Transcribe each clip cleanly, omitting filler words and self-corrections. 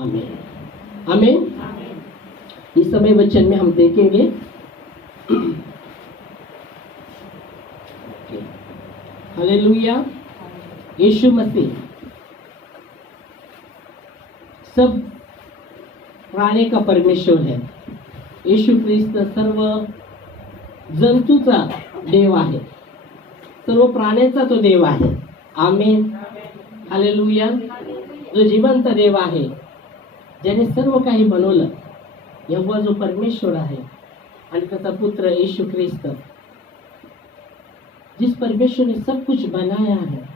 आमीन आमीन। इस समय वचन में हम देखेंगे हालेलुया, यीशु मसीह सब प्राणी का परमेश्वर है। यीशु ख्रिस्त सर्व जंतूचा देव आहे, सर्व प्राण्यांचा तो देव आहे। Amen hallelujah. जो जिवंत देव आहे, ज्याने सर्व काही बनवलं, यहोवा जो परमेश्वर आहे आणि त्याचा पुत्र यीशु ख्रिस्त, जिस परमेश्वर ने सब कुछ बनाया है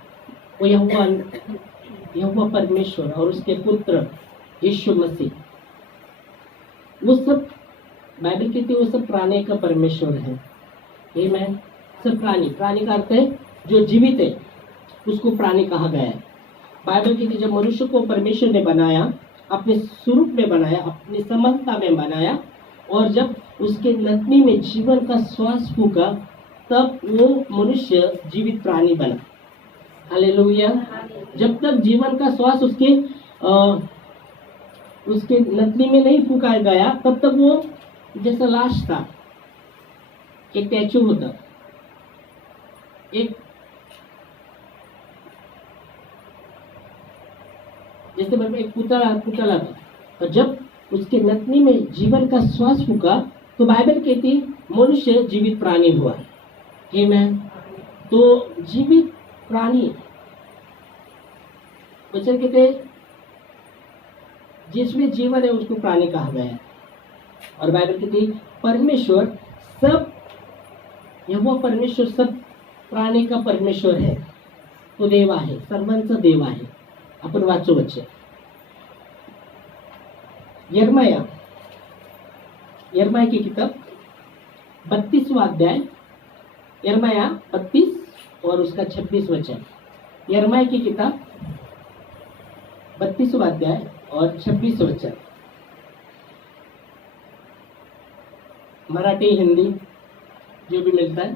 वो यहोवा परमेश्वर और उसके पुत्र यीशु मसीह, वो सब बाइबल कहती है वो सब प्राणी का परमेश्वर है। आमीन। सब प्राणी का अर्थ है जो जीवित है, उसको प्राणी कहा गया है। बाइबल कहती है जब मनुष्य को परमेश्वर ने बनाया, अपने स्वरूप में बनाया, अपनी समानता में बनाया, और जब उसके नथनी में जीवन का श्वास फूका, तब वो मनुष्य जीवित प्राणी बना। हालेलुया। जब तक जीवन का श्वास उसके नथनी में नहीं फूका गया, तब तक वो जैसा लाश था, एक स्टैचू होता, एक जैसे एक पुतला था। और जब उसके नथनी में जीवन का श्वास फूका, तो बाइबल कहती मनुष्य जीवित प्राणी हुआ। आमीन। तो जीवित प्राणी वचन कहते जिसमें जीवन है उसको प्राणी कहा गया है। और बाइबल कहती परमेश्वर सब, यहोवा परमेश्वर सब प्राणी का परमेश्वर है, तो देव आहे, सर्वांचा देव आहे। आपण वाचू वचन यिर्मयाह की किताब 32वां अध्याय, यिर्मयाह 32 और उसका 26 वचन। यिर्मयाह की किताब 32वां अध्याय और 26 वचन। मराठी हिंदी जो भी मिलता है।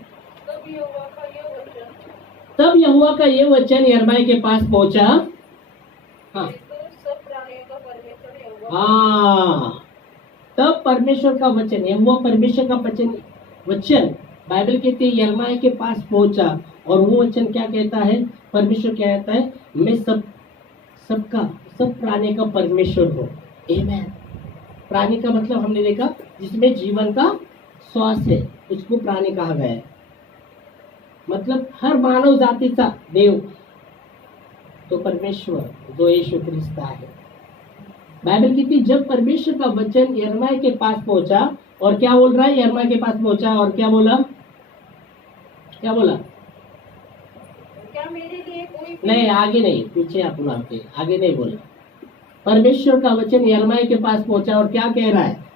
तब यहोवा का ये वचन यिर्मयाह के पास पहुंचा। हाँ, तब परमेश्वर का वचन, यहोवा परमेश्वर का वचन बाइबल कहती है यिर्मयाह के पास पहुंचा। और वो वचन क्या कहता है? परमेश्वर क्या कहता है? मैं सब प्राणी का परमेश्वर हूँ। आमीन। प्राणी का मतलब हमने देखा जिसमें जीवन का श्वास है, उसको प्राणी कहा गया है। मतलब हर मानव जातीचा देव तो परमेश्वर जो यीशु ख्रिस्त है। बाइबल कहती जब परमेश्वर का वचन यिर्मयाह के पास पहुंचा, और क्या बोल रहा है? यिर्मयाह के पास पहुंचा और क्या बोला? क्या बोला? क्या मेरे लिए कोई नहीं, आगे नहीं, पीछे अपन आपके आगे नहीं बोला। परमेश्वर का वचन यिर्मयाह के पास पहुंचा और क्या कह रहा है?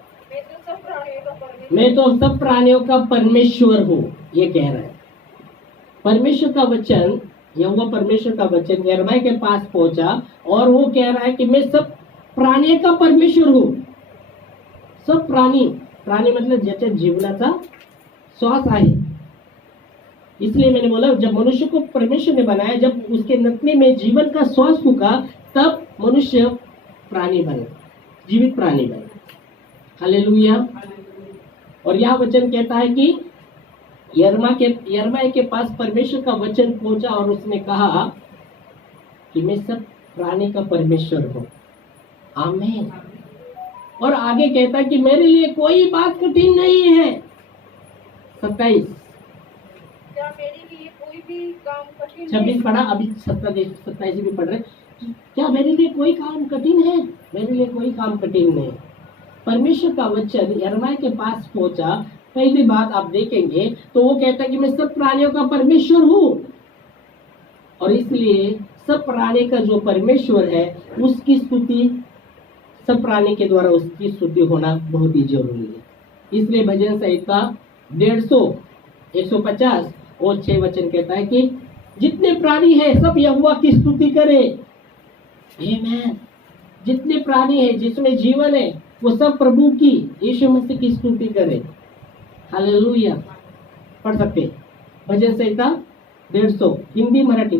मैं तो सब प्राणियों का परमेश्वर हूँ, ये कह रहा है। परमेश्वर का वचन, यहोवा परमेश्वर का वचन यिर्मयाह के पास पहुंचा और वो कह रहा है कि मैं सब प्राणी का परमेश्वर हूँ। सब प्राणी मतलब ज्याच्या जीवनाचा श्वास आहे। इसलिए मैंने बोला जब मनुष्य को परमेश्वर ने बनाया, जब उसके नथनी में जीवन का श्वास फूका, तब मनुष्य प्राणी बना, जीवित प्राणी बना। हालेलुया। और यह वचन कहता है कि यिर्मयाह के पास परमेश्वर का वचन पहुंचा और उसने कहा कि मैं सब प्राणी का परमेश्वर हूँ। आमीन। और आगे कहता है कि मेरे लिए कोई बात कठिन नहीं है। 27 क्या मेरे लिए कोई भी काम कठिन 26 पढ़ा, अभी 27 भी पढ़ रहे। क्या मेरे लिए कोई काम कठिन है? मेरे लिए कोई काम कठिन नहीं। परमेश्वर का वचन यिर्मयाह के पास पहुंचा। पहली बात आप देखेंगे तो वो कहता है कि मैं सब प्राणियों का परमेश्वर हूँ, और इसलिए सब प्राणी का जो परमेश्वर है उसकी स्तुति, सब प्राणी के द्वारा उसकी स्तुति होना बहुत ही जरूरी है। इसलिए भजन संहिता 150, 150 और 6 वचन कहता है कि जितने प्राणी है सब यहोवा की स्तुति करे। आमीन। जितने प्राणी है, जिसमें जीवन है, वो सब प्रभु की, यीशु मसीह की स्तुति करे। हालेलुया। पढ़ सकते भजन संहिता 150, हिंदी मराठी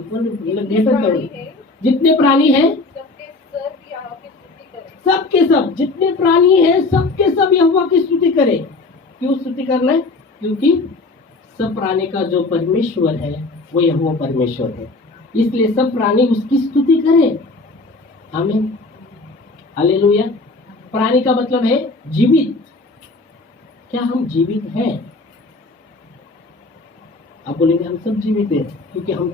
जितने प्राणी है जितने प्राणी हैं सबके सब यहोवा की स्तुति करें। क्यों स्तुति करना है? क्योंकि सब प्राणी का जो परमेश्वर है वो यहोवा परमेश्वर है, इसलिए सब प्राणी उसकी स्तुति करें। आमीन, हालेलुया। प्राणी का मतलब है जीवित। क्या हम जीवित हैं? आप बोलेंगे हम सब जीवित हैं, क्योंकि हम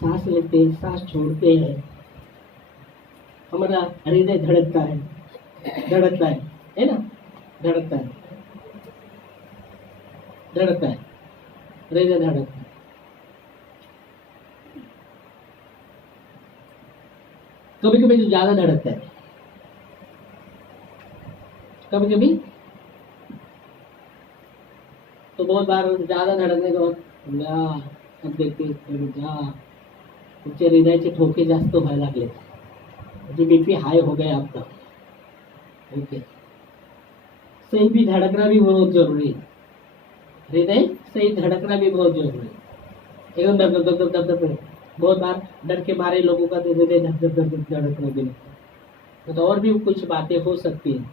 सांस लेते हैं, सांस छोड़ते हैं, हमारा हृदय धड़कता है ना, धड़कता है, हृदय धड़कता है। कभी कभी तो ज्यादा धड़कता है, कभी कभी तो बहुत बार ज्यादा धड़कने के बाद अब देखते तुमचे हृदयाचे ठोके जास्त व्हायला लागले, म्हणजे बीपी हाई हो गया आपका। ओके, सही भी धड़कना भी बहुत जरूरी है, हृदय सही धड़कना भी बहुत जरूरी है। एकदम धक धक धक धक धक, बहुत बार डर के मारे लोगों का हृदय धक धक धक धक धड़कना भी लगता है, तो और भी कुछ बातें हो सकती है,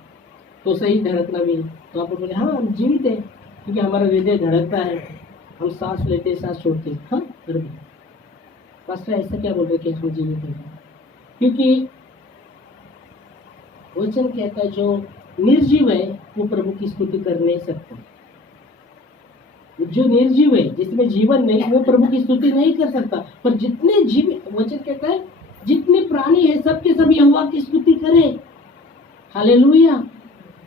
तो सही धड़कना भी। तो आप बोले हाँ हम जीवित है, क्योंकि हमारा हृदय धड़कता है, हम सांस लेते सांस छोड़ते। हाँ पास्टर ऐसा क्या बोल रहे कि हम जीवित हैं? क्योंकि वचन कहता है जो निर्जीव है वो प्रभु की स्तुति कर नहीं सकता। जो निर्जीव है, जिसमें जीवन नहीं, वो प्रभु की स्तुति नहीं कर सकता। पर जितने जीवित, वचन कहता है जितने प्राणी है सबके सब यहोवा की स्तुति करें। हालेलुया,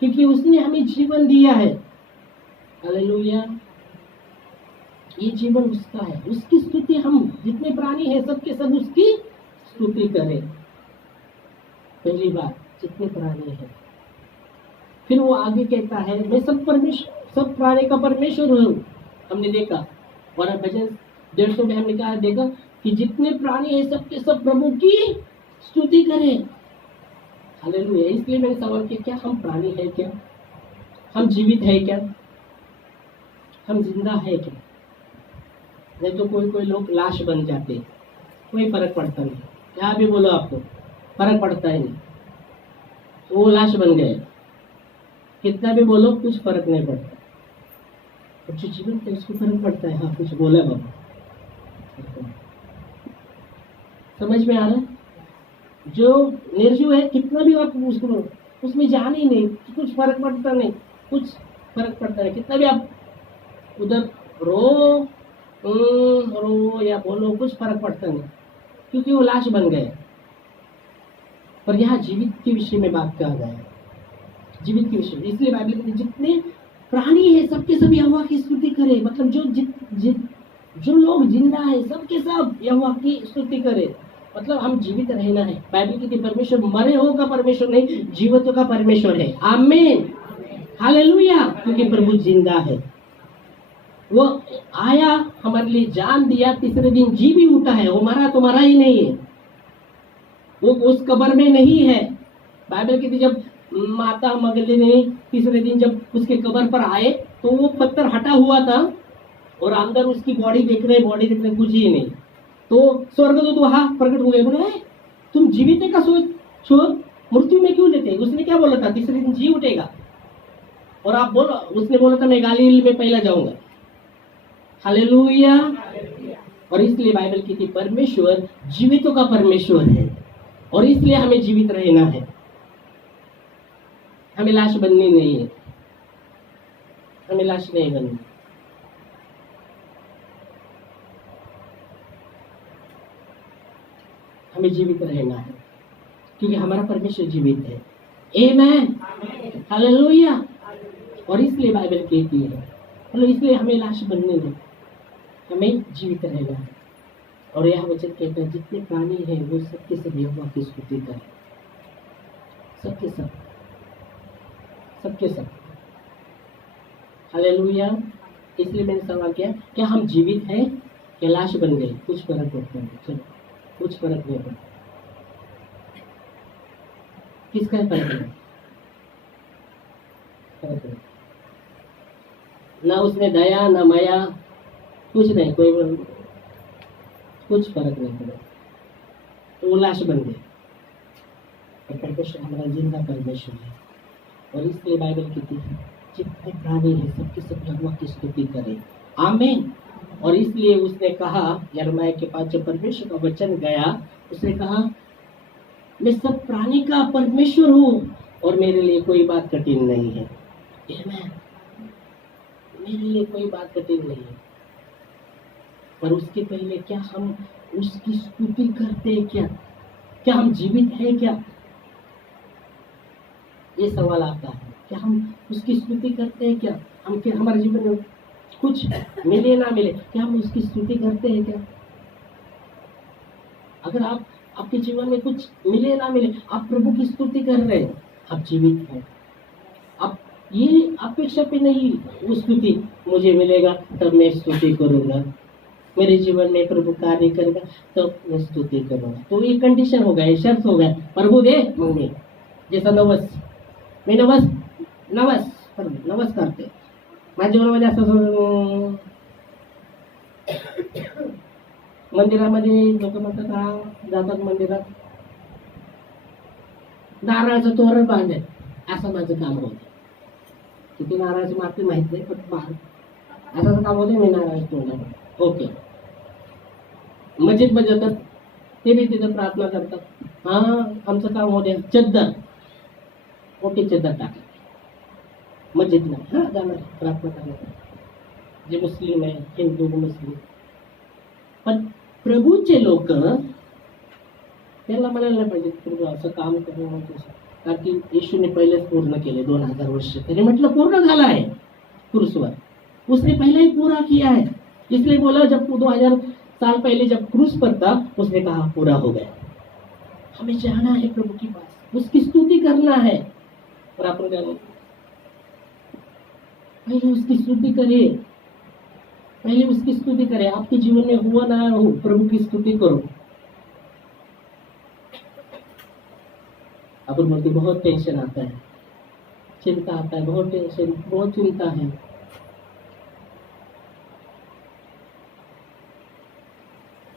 क्योंकि उसने हमें जीवन दिया है। हालेलुया, ये जीवन उसका है, उसकी स्तुति हम जितने प्राणी है सबके सब उसकी स्तुति करें। पहली बात, जितने प्राणी है। फिर वो आगे कहता है मैं सब प्राणी का परमेश्वर हूँ। हमने देखा, और भजन 150 में हमने कहा देखा कि जितने प्राणी है सबके सब प्रभु की स्तुति करें। हालेलुया। इसलिए मैंने सवाल किया, क्या हम प्राणी है? क्या हम जीवित है? क्या हम जिंदा है? क्या नहीं तो कोई लोग लाश बन जाते, कोई फर्क पड़ता नहीं। यहाँ भी बोलो आपको फर्क पड़ता है नहीं, वो लाश बन गए, कितना भी बोलो कुछ फर्क नहीं पड़ता। और जो जीवन है उसको फर्क पड़ता है। हाँ कुछ बोला बाबा, समझ में आ रहा है? जो निर्जीव है कितना भी आप उसको, उसमें जान ही नहीं, कुछ फर्क पड़ता नहीं, कुछ फर्क पड़ता है। कितना भी आप उधर रो या बोलो कुछ फर्क पड़ता नहीं, क्योंकि वो लाश बन गए। पर यहाँ जीवित के विषय में बात कहा गया है, जीवित के विषय में। इसलिए बाइबल कहती है जितने प्राणी है सबके सब यहोवा की स्तुति करें। मतलब जो लोग जिंदा है सबके सब यहोवा की स्तुति करें। मतलब हम जीवित रहना है। बाइबल कहती है परमेश्वर मरे हो का परमेश्वर नहीं, जीवित का परमेश्वर है। आमीन, हालेलुया। क्योंकि प्रभु जिंदा है, वो आया हमारे लिए, जान दिया, तीसरे दिन जी भी उठा है। वो मरा तो मरा ही नहीं है, वो उस कब्र में नहीं है। बाइबल कहती जब माता मगदलीनी तीसरे दिन जब उसके कब्र पर आए तो वो पत्थर हटा हुआ था और अंदर उसकी बॉडी देख रहे कुछ ही नहीं। तो स्वर्गदूत वहां प्रकट हुए, बोले तुम जीवित का सोच मृत्यु में क्यों लेते? उसने क्या बोला था? तीसरे दिन जी उठेगा। और आप बोलो, उसने बोला था मैं गलील में पहला जाऊंगा। हालेलुया। और इसलिए बाइबल कहती परमेश्वर जीवितों का परमेश्वर है, और इसलिए हमें जीवित रहना है, हमें लाश बननी नहीं है, हमें लाश नहीं बननी। हमें जीवित रहना है, क्योंकि हमारा परमेश्वर जीवित है। आमीन, हालेलुया। और इसलिए बाइबल कहती है, मतलब इसलिए हमें लाश बननी नहीं, हमें जीवित रहना है। और यह वचन कहता है जितने प्राणी हैं वो सबके सब यहोवा की स्तुति करें। सबके सब, सबके सब। हालेलुया। इसलिए मैंने सवाल किया, क्या हम जीवित हैं या लाश बन गए? कुछ फर्क पड़ता है? चलो, कुछ फर्क नहीं पड़ता। किसका फर्क है? फर्क नहीं, ना उसमें दया ना माया, कुछ नहीं, कुछ फर्क नहीं पड़ा। तो वो लाश बन गए। और परमेश्वर हमारा जिंदा परमेश्वर है। और इसलिए बाइबल कहती है जितने प्राणी हैं सबके सब यहोवा की स्तुति करें। आमीन। और इसलिए उसने कहा यिर्मयाह के पास जब परमेश्वर का वचन गया, उसने कहा मैं सब प्राणी का परमेश्वर हूँ और मेरे लिए कोई बात कठिन नहीं है। आमीन। मेरे लिए कोई बात कठिन नहीं है। पर उसके पहले क्या हम उसकी स्तुति करते हैं? क्या हम जीवित हैं? क्या ये सवाल आता है। क्या हम उसकी स्तुति करते हैं? क्या हम फिर हमारे जीवन में कुछ मिले ना मिले, क्या हम उसकी स्तुति करते हैं? क्या अगर आपके जीवन में कुछ मिले ना मिले, आप प्रभु की स्तुति कर रहे हैं, आप जीवित हैं। आप ये अपेक्षा पे नहीं वो स्तुति मुझे मिलेगा तब मैं स्तुति करूंगा, मेरे जीवन में प्रभु कार्य करेगा तब मैं स्तुति करूंगा। तो ये कंडीशन हो गया, शर्त हो गया। प्रभु दे मम्मी जैसा मी नवस करते माझ्या जीवनामध्ये असं मंदिरामध्ये लोक म्हणतात हा जातात मंदिरात नारळाचं तोरण बांधेल, असं माझं काम होतं. किती नारळाची माती माहित नाही, पण असं काम होतं. मी नारळाचं तोरण ओके मस्जिद मध्ये जातात, ते बी तिथं प्रार्थना करतात. हा आमचं काम होते चद्दर मोठी चद्दर टाका मस्जिद नाही, हा जाणार प्रार्थना करणार. जे मुस्लिम आहे, हिंदू मुस्लिम, पण प्रभूचे लोक त्याला म्हणायला नाही पाहिजे प्रभू असं काम करू, कारण की येशूने पहिलेच पूर्ण केले 2000 वर्ष. त्याने म्हटलं पूर्ण झाला है क्रूसवर, उसने पहले ही पूरा किया है. इसलिए बोला जब 2000 साल पहले जब क्रूस पर था उसने कहा पूरा हो गया. हमें जाना है प्रभु के पास, उसकी स्तुति करना है. और आप पहले उसकी स्तुति करिए, पहले उसकी स्तुति करें. आपके जीवन में हुआ ना हो, प्रभु की स्तुति करो. अपन बोलते बहुत टेंशन आता है, चिंता आता है, बहुत टेंशन, बहुत चिंता है.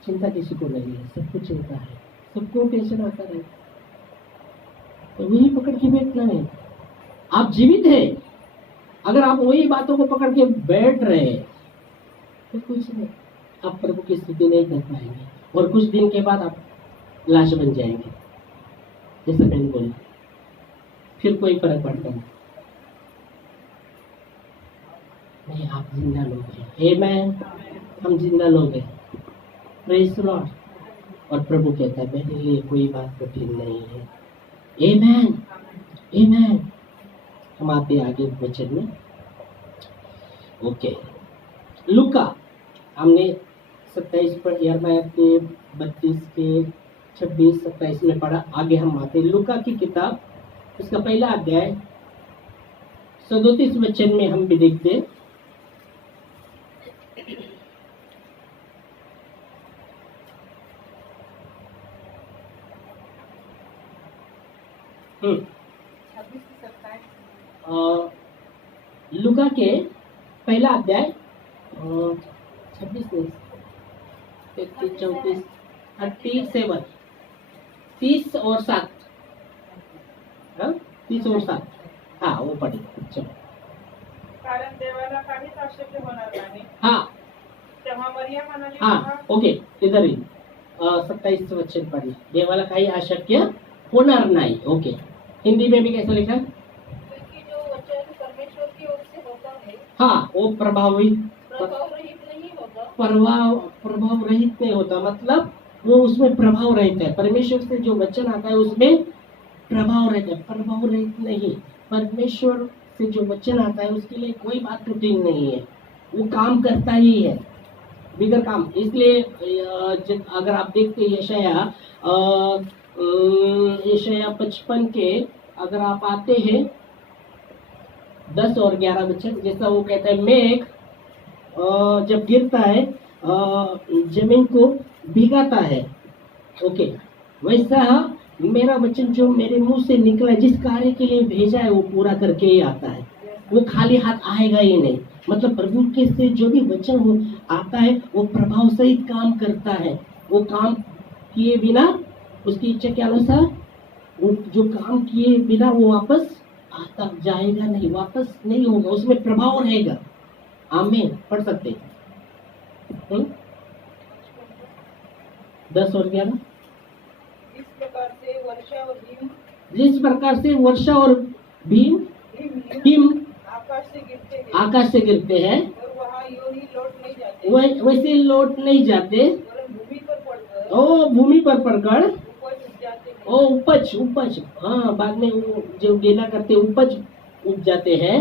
चिंता किसी को नहीं है, सबको चिंता है, सबको टेंशन आता है. तो वही पकड़ के बैठना है. आप जीवित है, अगर आप वही बातों को पकड़ के बैठ रहे हैं तो कुछ नहीं, आप प्रभु की स्तुति नहीं कर पाएंगे. और कुछ दिन के बाद आप लाश बन जाएंगे, जैसे मैंने बोला. फिर कोई फर्क पड़ता नहीं, आप जिंदा लोग हैं. आमीन. हम जिंदा लोग हैं. Praise the Lord. और प्रभु कहता है मेरे लिए कोई बात कठिन नहीं है. आमीन. आमीन. हम आते आगे वचन में. ओके, लूका हमने 27 पर यिर्मयाह के 32 के 26 27 में पढ़ा. आगे हम आते लूका की किताब, उसका पहला अध्याय 37 वचन में हम भी देखते हैं. लूका के पहला अध्याय 26 33 34 37 30 और 7, 30 और 7. हाँ वो पढ़े. चलो. कारण देवाला काहीच अशक्य होणार नाही. हाँ तेव्हा मरिया म्हणाली, हाँ ओके इधर ही 27 वचन पढ़िए. देवाला काही अशक्य होणार नाही. ओके, हिंदी में भी कैसा लिखा? क्योंकि जो वचन परमेश्वर की ओर से होता है हाँ वो प्रभाव रहित नहीं होता. प्रभाव रहित नहीं होता, मतलब वो उसमें प्रभाव रहता है. परमेश्वर से जो वचन आता है उसमें प्रभाव रहता है, प्रभाव रहित नहीं. परमेश्वर से जो वचन आता है उसके लिए कोई बात कठिन नहीं है, वो काम करता ही है बिगर काम. इसलिए अगर आप देखते यशाया 55 के अगर आप आते हैं 10 और 11 वचन, जैसा वो कहता है मेघ जब गिरता है जमीन को भिगाता है. ओके, वैसा मेरा वचन जो मेरे मुंह से निकला जिस कार्य के लिए भेजा है वो पूरा करके ही आता है, वो खाली हाथ आएगा ही नहीं. मतलब प्रभु के से जो भी वचन हो आता है वो प्रभाव सहित काम करता है. वो काम किए बिना उसकी इच्छा के अनुसार वो जो काम किए बिना वो वापस आता जाएगा नहीं, वापस नहीं होगा, उसमें प्रभाव रहेगा। आमीन। पढ़ सकते हैं 10 और 11। इस प्रकार से वर्षा और हिम जिस प्रकार से वर्षा और भीम हिम आकाश से गिरते हैं आकाश से गिरते हैं और वहाँ यूं ही लौट नहीं जाते, वैसे लौट नहीं जाते, वरन भूमि पर पड़कर ओ भूमि पर पड़कर उपज उग जाते हैं। ओ उपज उपज हाँ, बाद में वो जो गेला करते उपज उग जाते हैं।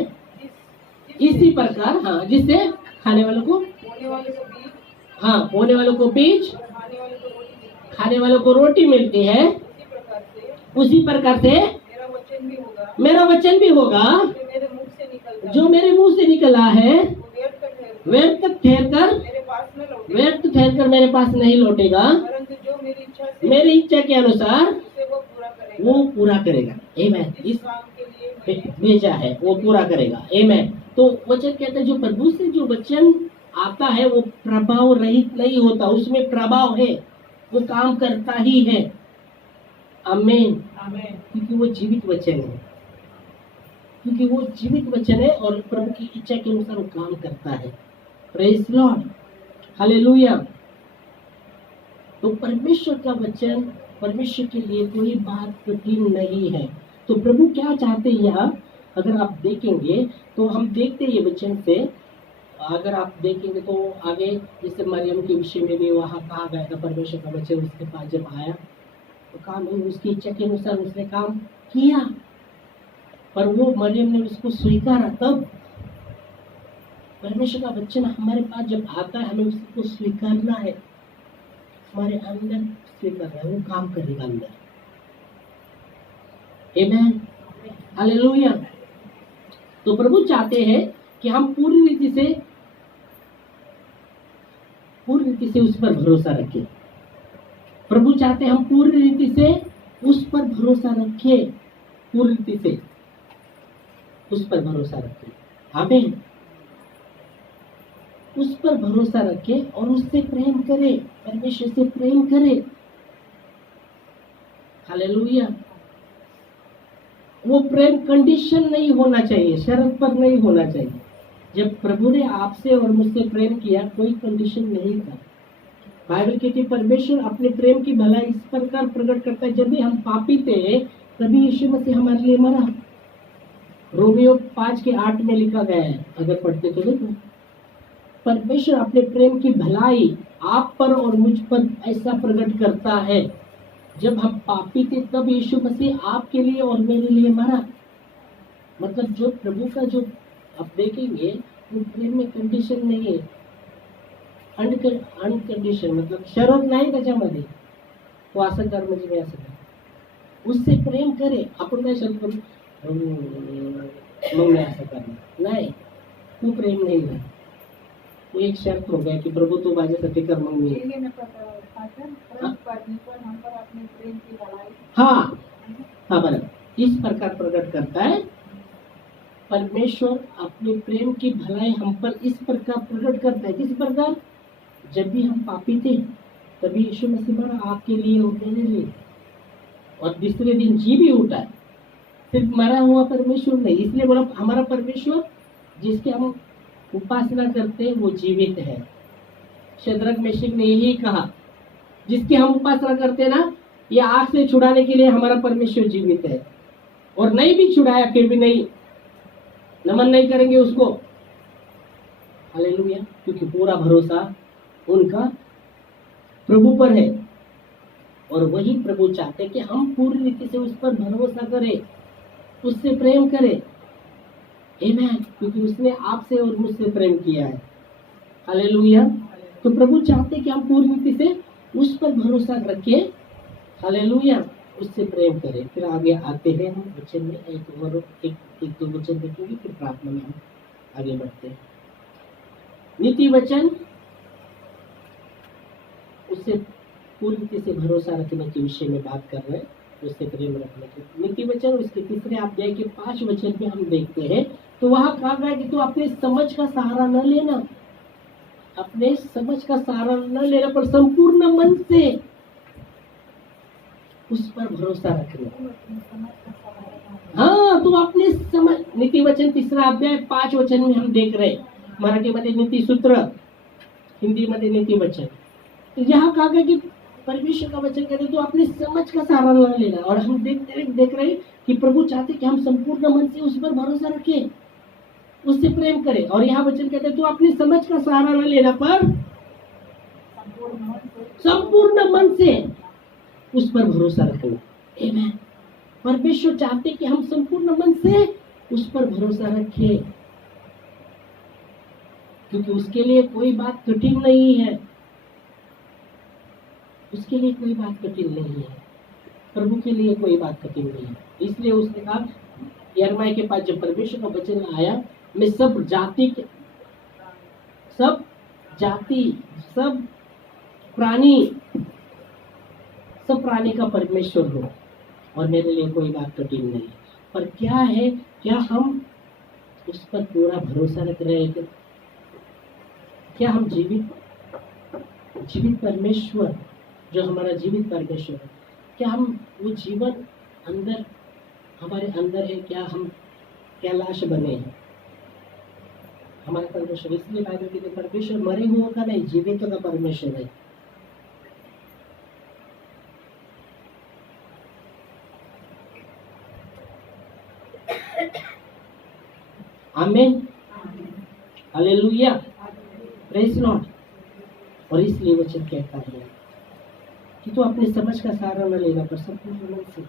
इसी प्रकार हाँ, जिससे खाने वालों को होने वाले को बीज हाँ, होने वालों को बीज, और खाने वाले को रोटी मिलती है। खाने वालों को रोटी मिलती है। उसी प्रकार से मेरा वचन भी होगा मेरा वचन भी होगा जो मेरे मुख से निकलता जो मेरे मुंह से निकला है वो व्यर्थ ठहर व्यर्थ ठहर कर मेरे पास न लौटे, व्यर्थ ठहर कर मेरे पास नहीं लौटेगा, परंतु जो मेरी इच्छा से मेरी इच्छा के अनुसार उसे वो पूरा करेगा। वो पूरा करेगा। आमीन। इस इस काम के लिए मैंने भेजा है वो पूरा करेगा। आमीन। तो वचन कहते हैं जो प्रभु से जो वचन आता है वो प्रभाव रहित नहीं होता, उसमें प्रभाव है, वो काम करता ही है। आमीन। आमीन। क्योंकि वो जीवित वचन है, क्योंकि वो जीवित वचन है और प्रभु की इच्छा के अनुसार वो काम करता है। Praise Lord, hallelujah. तो परमेश्वर का वचन, परमेश्वर के लिए कोई बात कठिन नहीं है। तो प्रभु क्या चाहते हैं यहाँ, अगर आप देखेंगे तो हम देखते हैं ये वचन से, अगर आप देखेंगे तो आगे जैसे मरियम के विषय में भी वहाँ कहा गया था, परमेश्वर का वचन उसके पास जब आया तो काम उसकी इच्छा के अनुसार उसने काम किया, पर वो मरियम ने उसको स्वीकारा। तब परमेश्वर का वचन हमारे पास जब आता है हमें उसको स्वीकारना है, हमारे अंदर स्वीकारना है, वो काम करेगा अंदर। आमीन, हालेलुया। तो प्रभु चाहते हैं कि हम पूरी रीति से उस पर भरोसा रखें। प्रभु चाहते हैं हम पूरी रीति से उस पर भरोसा रखें, पूरी रीति से उस पर भरोसा रखें। आमीन। उस पर भरोसा रखें और उससे प्रेम करें, परमेश्वर से प्रेम करें। हालेलुया। वो प्रेम कंडीशन नहीं होना चाहिए, शर्त पर नहीं होना चाहिए। जब प्रभु ने आपसे और मुझसे प्रेम किया कोई कंडीशन नहीं था। बाइबल कहती है परमेश्वर अपने प्रेम की भलाई इस प्रकार प्रकट करता है, जब भी हम पापी थे तभी यीशु मसीह हमारे लिए मरा। रोमियो 5:8 में लिखा गया है, अगर पढ़ते तो देखो। परमेश्वर अपने प्रेम की भलाई आप पर और मुझ पर ऐसा प्रकट करता है, जब हम पापी थे तब यीशु मसीह आपके लिए और मेरे लिए मरा। मतलब जो प्रभु का जो आप देखेंगे वो प्रेम में कंडीशन नहीं है, अनकंडीशन, मतलब शरत नाही त्याच्यामध्ये, तो असं कर म्हणजे मी असं कर, उससे प्रेम करे। आपण काय शरत करू मग मैं असं करणार नाही, तू प्रेम नहीं है, वो एक शर्त हो गया कि प्रभु तू माझ्यासाठी कर, मग मी हाँ हाँ बराबर। इस प्रकार प्रकट करता है परमेश्वर अपने प्रेम की भलाई हम पर इस प्रकार प्रकट करता है। किस प्रकार? जब भी हम पापी थे तभी यीशु मसीह मरा आपके लिए और मेरे लिए, और तीसरे दिन जी भी उठा है। सिर्फ मरा हुआ परमेश्वर नहीं, इसलिए बोला हमारा परमेश्वर जिसके हम उपासना करते हैं वो जीवित है। शद्रक मेशक ने यही कहा, जिसकी हम उपासना करते हैं ना, ये आग से छुड़ाने के लिए हमारा परमेश्वर जीवित है, और नहीं भी छुड़ाया फिर भी नहीं नमन नहीं करेंगे उसको। हालेलुया। क्योंकि पूरा भरोसा उनका प्रभु पर है, और वही प्रभु चाहते कि हम पूरी रीति से उस पर भरोसा करें, उससे प्रेम करें। आमीन। क्योंकि उसने आपसे और मुझसे प्रेम किया है। हालेलुया। तो प्रभु चाहते कि हम पूरी रीति से उस पर भरोसा रखें। हालेलुया। उससे प्रेम करें। फिर आगे आते हैं हम वचन में, एक दो वचन देखेंगे, फिर प्रार्थना में हम आगे बढ़ते हैं। नीति वचन, उससे पूरी रीति से भरोसा रखने के विषय में बात कर रहे हैं, उससे प्रेम रखने के। नीति वचन उसके तीसरे अध्याय के 5 वचन में हम देखते हैं, तो वहां कहा गया कि तू अपने समझ का सहारा न लेना, अपने समझ का सहारा न लेना, पर संपूर्ण मन से उस पर भरोसा रखना। हाँ, तो अपने समझ, नीति वचन 3 अध्याय 5 वचन में हम देख रहे, मराठी मध्ये नीति सूत्र, हिंदी मध्ये नीति वचन। तो यहाँ कहा गया कि परमेश्वर का वचन कहते तो अपनी समझ का सहारा न लेना। और हम देख रहे कि प्रभु चाहते कि हम संपूर्ण मन से उस पर भरोसा रखें, उससे प्रेम करें। और यहाँ वचन कहते तो अपनी समझ का सहारा न लेना, पर संपूर्ण मन से उस पर भरोसा रखना। आमीन। परमेश्वर चाहते कि हम संपूर्ण मन से उस पर भरोसा रखें, क्योंकि उसके लिए कोई बात कठिन नहीं है। उसके लिए कोई बात कठिन नहीं है, प्रभु के लिए कोई बात कठिन नहीं है। इसलिए उसने कहा यिर्मयाह के पास जब परमेश्वर का वचन आया, मैं सब जाति सब प्राणी का परमेश्वर हूँ और मेरे लिए कोई बात कठिन नहीं। पर क्या है, क्या हम उस पर पूरा भरोसा रख रहे थे? क्या हम जीवित परमेश्वर, जो हमारा जीवित परमेश्वर है, क्या हम वो जीवन अंदर हमारे अंदर है? क्या हम कैलाश बने हैं हमारे परमेश्वर? इसलिए बाइबल कहते हैं परमेश्वर मरे हुए का नहीं, जीवित का परमेश्वर है। आमीन, हालेलुया, प्रेज लॉर्ड। और इसलिए वचन कहता है कि तो अपनी समझ का सहारा न लेना, पर संपूर्ण मन से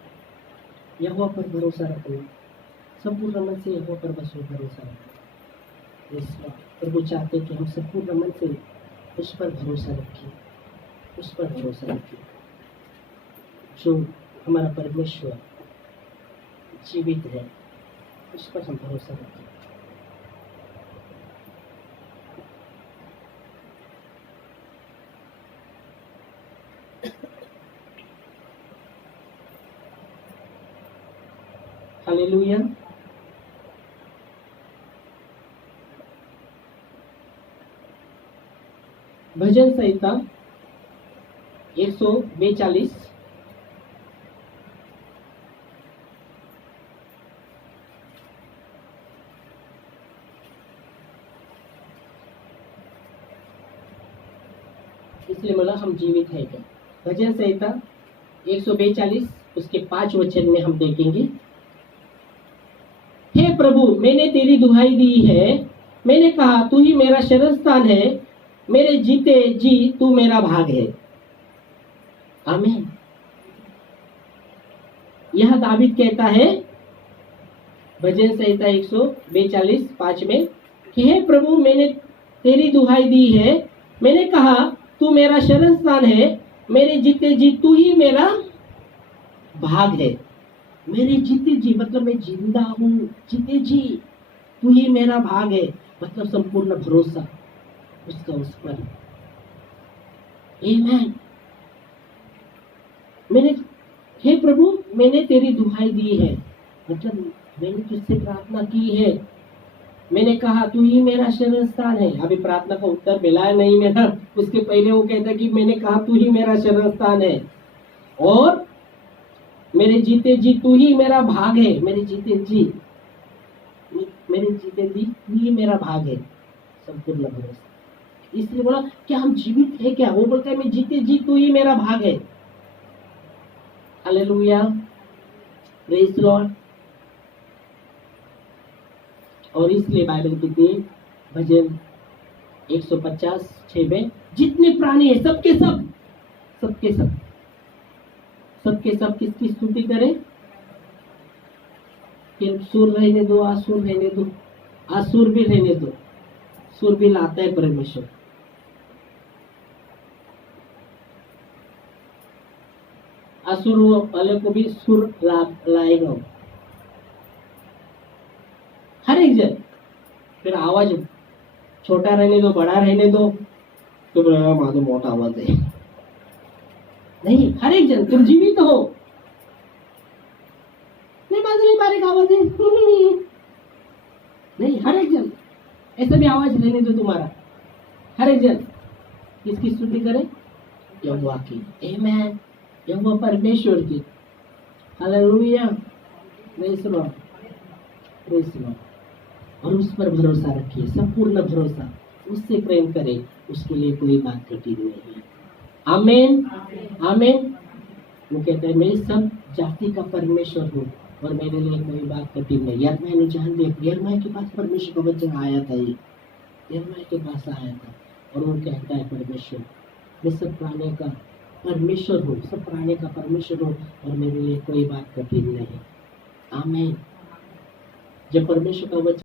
यहोवा पर भरोसा रखना। संपूर्ण मन से यहोवा पर भरोसा रखना। प्रभु चाहते कि हम संपूर्ण मन से उस पर भरोसा रखें, उस पर भरोसा रखें जो हमारा परमेश्वर जीवित है, उस पर हम भरोसा रखें। हालेलुया। भजन संहिता 142 इसलिए बोला हम जीवित है क्या। भजन संहिता 142 उसके 5 वचन में हम देखेंगे। हे प्रभु, मैंने तेरी दुहाई दी है, मैंने कहा तू ही मेरा शरण स्थान है, मेरे जीते जी तू मेरा भाग है। आमीन। यह दावीद कहता है भजन संहिता 142 5 में कि हे प्रभु, मैंने तेरी दुहाई दी है, मैंने कहा तू मेरा शरण स्थान है, मेरे जीते जी तू ही मेरा भाग है। मेरे जीते जी मतलब मैं जिंदा हूँ, जीते जी तू ही मेरा भाग है, मतलब संपूर्ण भरोसा उसका उस पर। आमीन। हे प्रभु, मैंने तेरी दुहाई दी है, मतलब मैंने तुझसे प्रार्थना की है, मैंने कहा तू ही मेरा शरण स्थान है। अभी प्रार्थना का उत्तर मिला नहीं मेरा, उसके पहले वो कहता कि मैंने कहा तू ही मेरा शरण स्थान है और मेरे जीते जी तू ही मेरा भाग है। मेरे जीते जी तू ही मेरा भाग है, संपूर्ण भरोसा। इसलिए बोला क्या हम जीवित है क्या? वो बोलता है मैं जीते जी तू ही मेरा भाग है। Hallelujah, praise Lord. और इसलिए बाइबल कहती है भजन 150:6 में जितने प्राणी है सबके सब किसकी स्तुति करें? कि सुर रहने दो, आसुर रहने दो, आसुर भी रहने दो, सुर भी लाता है परमेश्वर। असुर वाले को भी सुर लाएगा हर एक जन। फिर आवाज छोटा रहने दो, बड़ा रहने दो, तो माधो मोटा आवाज है नहीं, हर एक जन तुम जीवित हो। नहीं बाजू बारीक आवाज है नहीं, हर एक जन ऐसा भी आवाज रहने दो तुम्हारा। हर एक जन किसकी स्तुति करे? यहोवा की। आमीन, यहोवा परमेश्वर की। Hallelujah, praise Lord, praise Lord. और उस पर भरोसा रखिए, संपूर्ण भरोसा, उससे प्रेम करें, उसके लिए कोई बात कठिन नहीं है। आमीन, आमीन। वो कहता है मैं सब जाति का परमेश्वर हूँ और मेरे लिए कोई बात कठिन नहीं। यार मैंने जान लिया, यिर्मयाह के पास परमेश्वर का वचन आया था, ये यिर्मयाह के पास आया था और वो कहता है परमेश्वर, मैं सब प्राणी का परमेश्वर हूँ, सब प्राणी का परमेश्वर हूँ और मेरे लिए कोई बात कठिन नहीं। आमीन। जब परमेश्वर का वचन